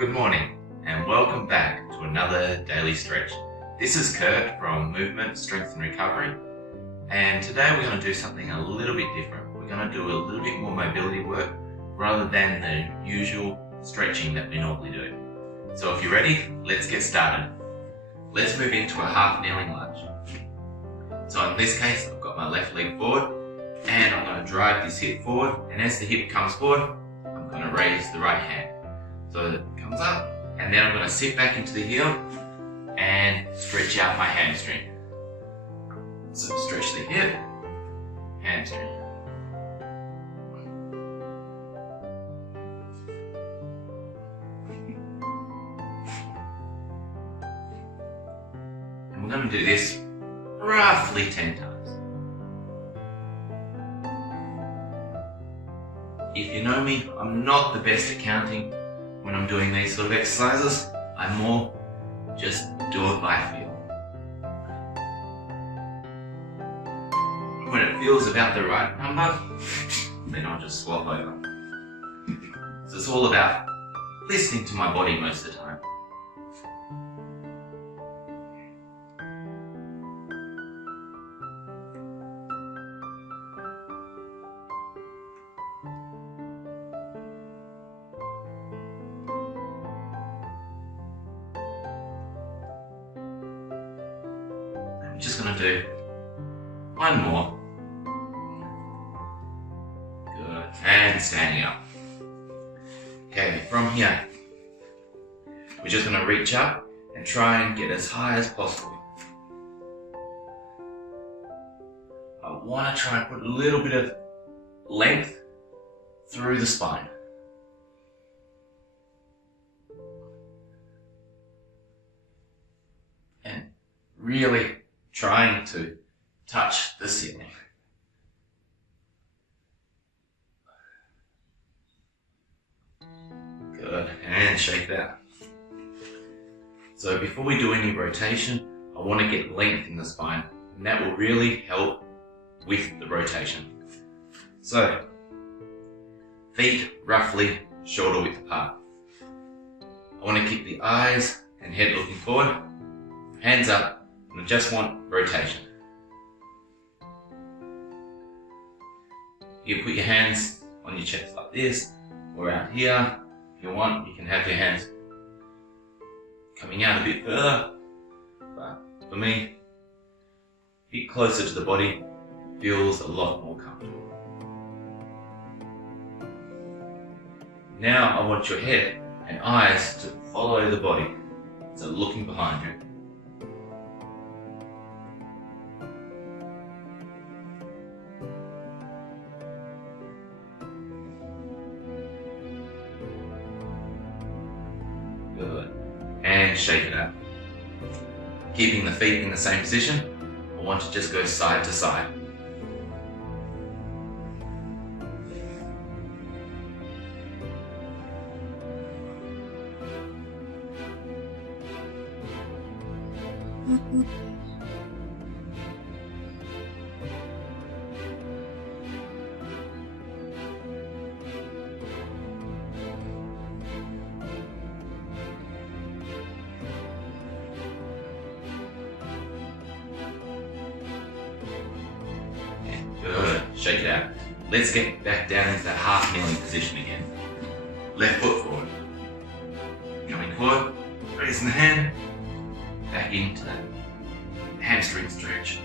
Good morning and welcome back to another daily stretch. This is Kurt from Movement, Strength and Recovery, and today we're going to do something a little bit different. We're going to do a little bit more mobility work rather than the usual stretching that we normally do. So if you're ready, let's get started. Let's move into a half kneeling lunge. So in this case, I've got my left leg forward and I'm going to drive this hip forward, and as the hip comes forward, I'm going to raise the right hand. So it comes up, and then I'm going to sit back into the heel and stretch out my hamstring. So stretch the hip, hamstring. And we're going to do this roughly 10 times. If you know me, I'm not the best at counting when I'm doing these sort of exercises. I more just do it by feel. When it feels about the right number, then I'll just swap over. So it's all about listening to my body most of the time. Just going to do one more. Good. And standing up. Okay, from here, we're just going to reach up and try and get as high as possible. I want to try and put a little bit of length through the spine. And really trying to touch the ceiling. Good, and shake that. So before we do any rotation, I want to get length in the spine, and that will really help with the rotation. So, feet roughly shoulder width apart. I want to keep the eyes and head looking forward, hands up, and I just want rotation. You put your hands on your chest like this, or out here. If you want, you can have your hands coming out a bit further, but for me, a bit closer to the body feels a lot more comfortable. Now I want your head and eyes to follow the body, so looking behind you. Good. And shake it out. Keeping the feet in the same position, I want to just go side to side. Good. Shake it out. Let's get back down into that half kneeling position again. Left foot forward. Coming forward, raising the hand, back into that hamstring stretch.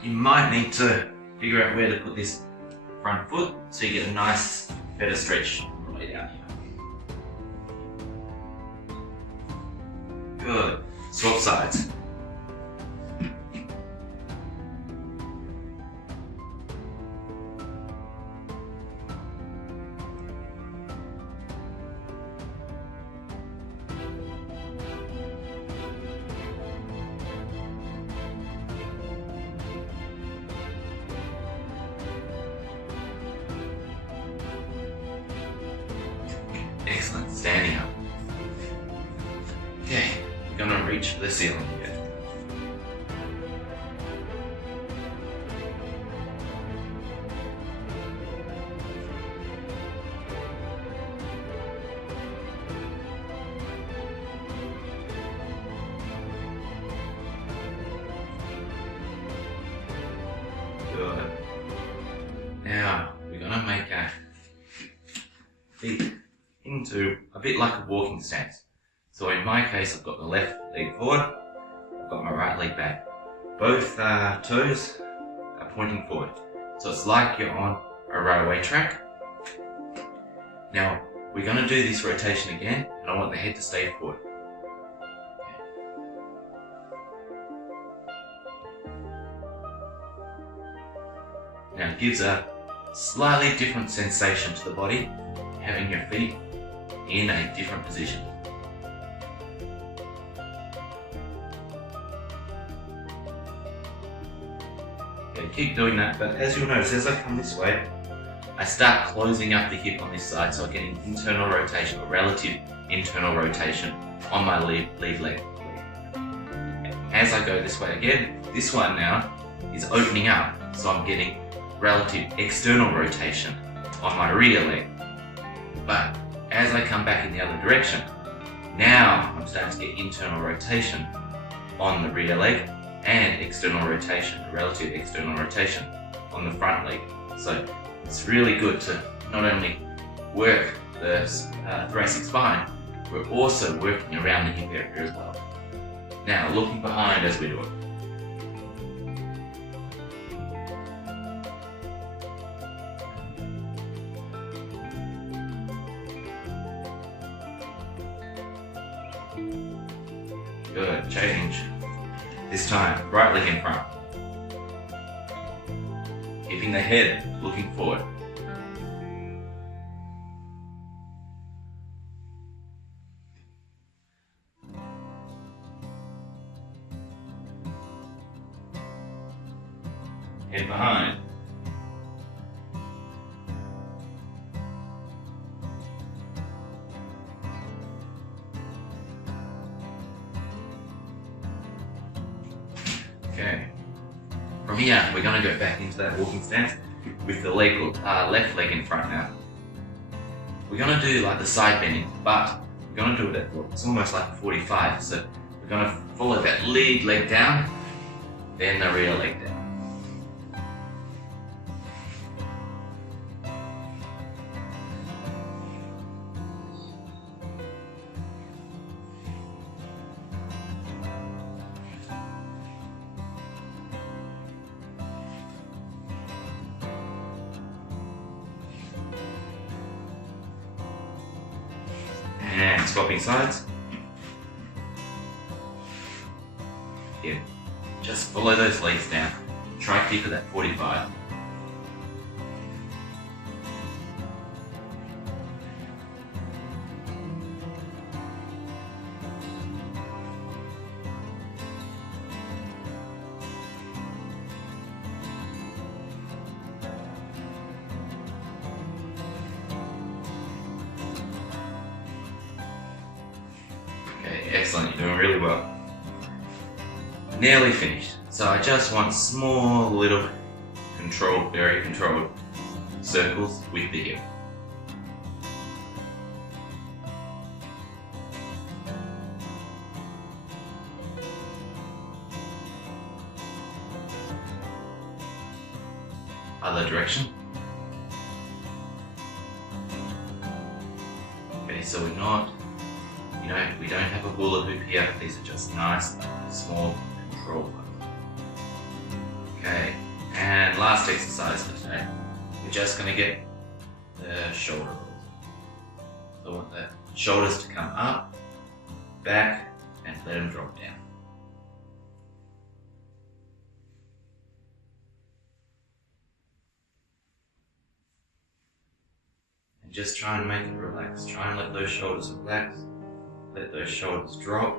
You might need to figure out where to put this front foot so you get a nice, better stretch right out here. Good. Swap sides. Excellent, standing up. Okay, we're going to reach for the ceiling again. Good. Now, we're going to make a feet into a bit like a walking stance. So in my case, I've got the left leg forward, I've got my right leg back. Both toes are pointing forward. So it's like you're on a railway track. Now, we're going to do this rotation again, and I want the head to stay forward. Now it gives a slightly different sensation to the body, having your feet in a different position. Okay, keep doing that, but as you'll notice, as I come this way, I start closing up the hip on this side, so I get an internal rotation, or relative internal rotation on my lead leg. As I go this way again, this one now is opening up, so I'm getting relative external rotation on my rear leg. But as I come back in the other direction, now I'm starting to get internal rotation on the rear leg and external rotation, relative external rotation on the front leg. So it's really good to not only work the thoracic spine, we're also working around the hip area as well. Now looking behind as we do it. Good, change. This time, right leg in front. Keeping the head looking forward. Head behind. Okay. From here, we're going to go back into that walking stance with the left leg in front now. We're going to do like the side bending, but we're going to do it at, it's almost like a 45. So we're going to follow that lead leg down, then the rear leg down. And swapping sides. Yeah, just follow those legs down. Try to keep it at 45. Excellent, you're doing really well. Nearly finished. So I just want small little controlled, very controlled circles with the hip. Other direction. Okay, so we're not, we don't have a hula hoop here. These are just nice, small, controlled ones. Okay, and last exercise for today. We're just going to get the shoulder rolls. So I want the shoulders to come up, back, and let them drop down. And just try and make it relax. Try and let those shoulders relax. Let those shoulders drop.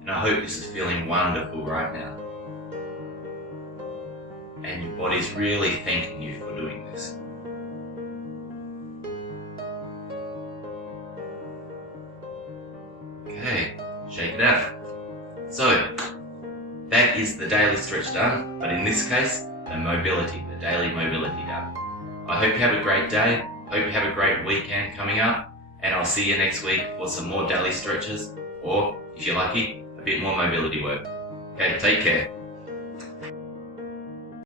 And I hope this is feeling wonderful right now. And your body's really thanking you for doing this. shake it out. So that is the daily stretch done, but in this case, the daily mobility done. I hope you have a great day, hope you have a great weekend coming up, and I'll see you next week for some more daily stretches, or if you're lucky, a bit more mobility work. Okay, take care.